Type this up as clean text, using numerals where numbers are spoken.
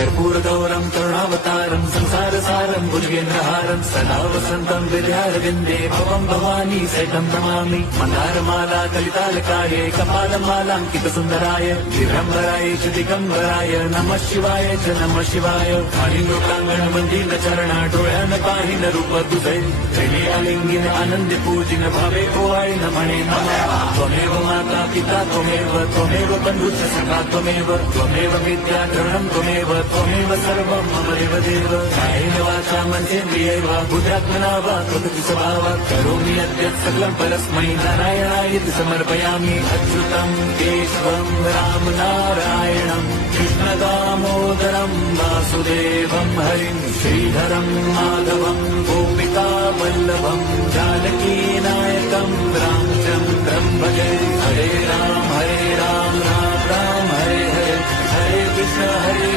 कर्पूरगौरं करुणावतारं संसारसारं भुजगेन्द्रहारं सदा वसन्तं विद्यारविन्दे भवं भवानी सहितं नमामि। मन्दारमाला कलितालकाये कपालमालाङ्कितसुन्दराय दिगम्बराय च दिगम्बराय नमः शिवाय च नमः शिवाय। कालिङ्गोप्राङ्गण मन्दिर चरण डोळ्यान पाहिन रूप तुझे प्रेमे अलिंगिन आनंद पूजिन भावे ओवाळी नमणे नमः। त्वमेव माता पिता त्वमेव बन्धुश्च सखा त्वमेव विद्या द्रविणं त्वमेव सर्वं मम देव। कायेन वाचा मनसेन्द्रियैव बुद्ध्यात्मना वा कृतं स्वभावात् करोमि यद्यत् सकलं परस्मै नारायणायेति समर्पयामि। अच्युतं केशवं राम नारायणं कृष्णदामोदरं वासुदेवं हरिं श्रीधरं माधवं गोपिका वल्लभं जानकीनायकं रामचन्द्रं भजे। हरे राम राम राम हरे हरे, हरे कृष्ण हरे